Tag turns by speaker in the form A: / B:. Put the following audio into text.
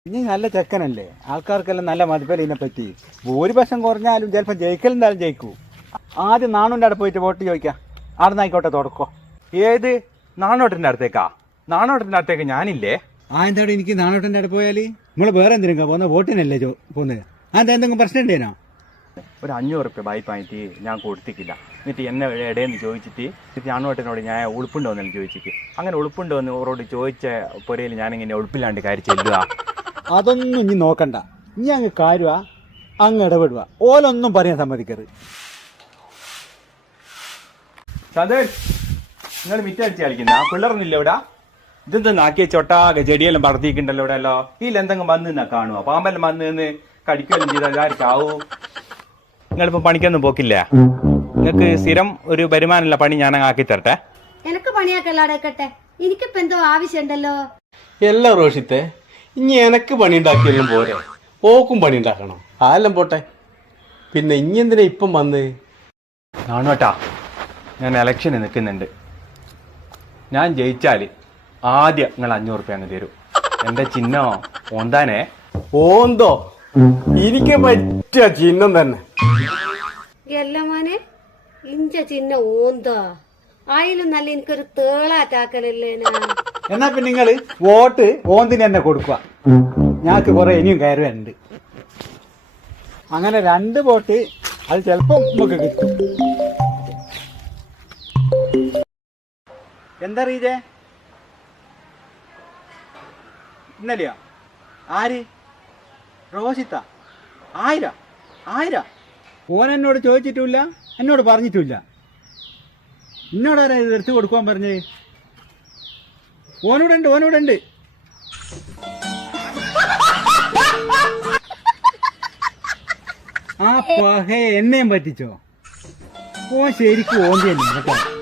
A: ഇനി നല്ല ചെക്കനല്ലേ, ആൾക്കാർക്കെല്ലാം നല്ല മതിപ്പല്ല ഇതിനെ പറ്റി. ഭൂരിപക്ഷം കുറഞ്ഞാലും ചിലപ്പോൾ ജയിക്കലെന്തായാലും ജയിക്കൂ. ആദ്യം നാണുവിൻ്റെ അവിടെ പോയിട്ട് വോട്ട് ചോദിക്കാം. അവിടെ നിന്നായിക്കോട്ടെ തുടക്കോ.
B: ഏത് നാണോട്ടിൻ്റെ അടുത്തേക്കാ? നാണോട്ടിൻ്റെ അടുത്തേക്ക് ഞാനില്ലേ.
A: എന്താ എനിക്ക് നാണോട്ടൻ്റെ അവിടെ പോയാൽ നമ്മൾ വേറെ എന്തിനാ പോകുന്നത്? വോട്ടിനല്ലേ പോകുന്നത്. അതെന്താ എന്തെങ്കിലും പ്രശ്നം ഉണ്ടേനോ?
B: ഒരു 500 റുപ്യ വായ്പായിട്ട് ഞാൻ കൊടുത്തിട്ടില്ല. എന്നിട്ട് എന്നെ ഇടയെന്ന് ചോദിച്ചിട്ട് നാണോട്ടിനോട് ഞാൻ ഉളുപ്പുണ്ടോയെന്ന് ചോദിച്ചിട്ട്, അങ്ങനെ ഉളുപ്പുണ്ടോയെന്ന് ഓരോട് ചോദിച്ച പുരയിൽ ഞാനിങ്ങനെ ഉളുപ്പില്ലാണ്ട് കാര്യം ചെല്ലുക.
A: അതൊന്നും ഇനി നോക്കണ്ട. ഇനി അങ്ങ് കാര്യ അങ്ങ് ഇടപെടുക. ഓലൊന്നും പറയാൻ സമ്മതിക്കരുത്.
B: സതേൺ, നിങ്ങൾ മിറ്റടിച്ച് കളിക്കുന്ന പിള്ളേർന്നില്ല ഇവിടെ? ഇതെന്താ നാക്കിയ ചൊട്ടാകെ ചെടിയെല്ലാം പറത്തിയിട്ടുണ്ടല്ലോ ഇവിടെ അല്ലോ. ഇതിലെന്തെങ്കിലും വന്ന് നിന്നാ കാണുക? പാമ്പെല്ലാം വന്ന് നിന്ന് കടിക്കുകയെല്ലാം ചെയ്താൽ ആർക്കാവൂ? നിങ്ങളിപ്പോൾ പണിക്കൊന്നും പോക്കില്ല? നിങ്ങൾക്ക് സ്ഥിരം ഒരു വരുമാനമുള്ള പണി ഞാൻ ആക്കി തരട്ടെ.
C: എനക്ക് പണിയാക്കല്ലാടേക്കട്ടെ, എനിക്കിപ്പോ എന്തോ ആവശ്യമുണ്ടല്ലോ.
D: എല്ലാ റോഷിത്തെ, ഇനി എനക്ക് പണി ഉണ്ടാക്കിയാലും പോരെ, ഓക്കും പണി ഉണ്ടാക്കണം. ആരെല്ലാം പോട്ടെ. പിന്നെ ഇനി എന്തിനാ ഇപ്പം വന്ന്?
B: കാണോട്ടാ, ഞാൻ ഇലക്ഷന് നിൽക്കുന്നുണ്ട്. ഞാൻ ജയിച്ചാൽ ആദ്യം നിങ്ങൾ 500 റുപ്യ അങ്ങ് തരൂ. എന്റെ ചിഹ്നോ ഓന്താനേ.
D: ഓന്തോ? എനിക്ക് പറ്റിയ ചിഹ്നം തന്നെ.
C: എല്ലാ മോനെ, ഇഞ്ച ചിഹ്ന ഓന്തോ ആയാലും നല്ല എനിക്കൊരു തേളാറ്റാക്കലല്ലേ.
A: എന്നാ പിന്നെ നിങ്ങൾ വോട്ട് ഓന്തിന് തന്നെ കൊടുക്കുക. ഞങ്ങൾക്ക് കുറെ ഇനിയും കയറുവാനുണ്ട്. അങ്ങനെ 2 വോട്ട് അത് ചിലപ്പോ നമുക്ക് കിട്ടും. എന്താ റീജേ? ഇന്നലെയോ? ആര്? റോഷിത്ത? 1000? ഓൻ എന്നോട് ചോദിച്ചിട്ടില്ല, എന്നോട് പറഞ്ഞിട്ടില്ല. എന്നോടാരാ ഇത് എടുത്തു കൊടുക്കുവാൻ പറഞ്ഞേ? ഓനോടുണ്ട്. ആ പഹേ എന്നെയും പറ്റിച്ചോ? ഓൻ ശരിക്കും ഓന്തി തന്നെ കേട്ടോ.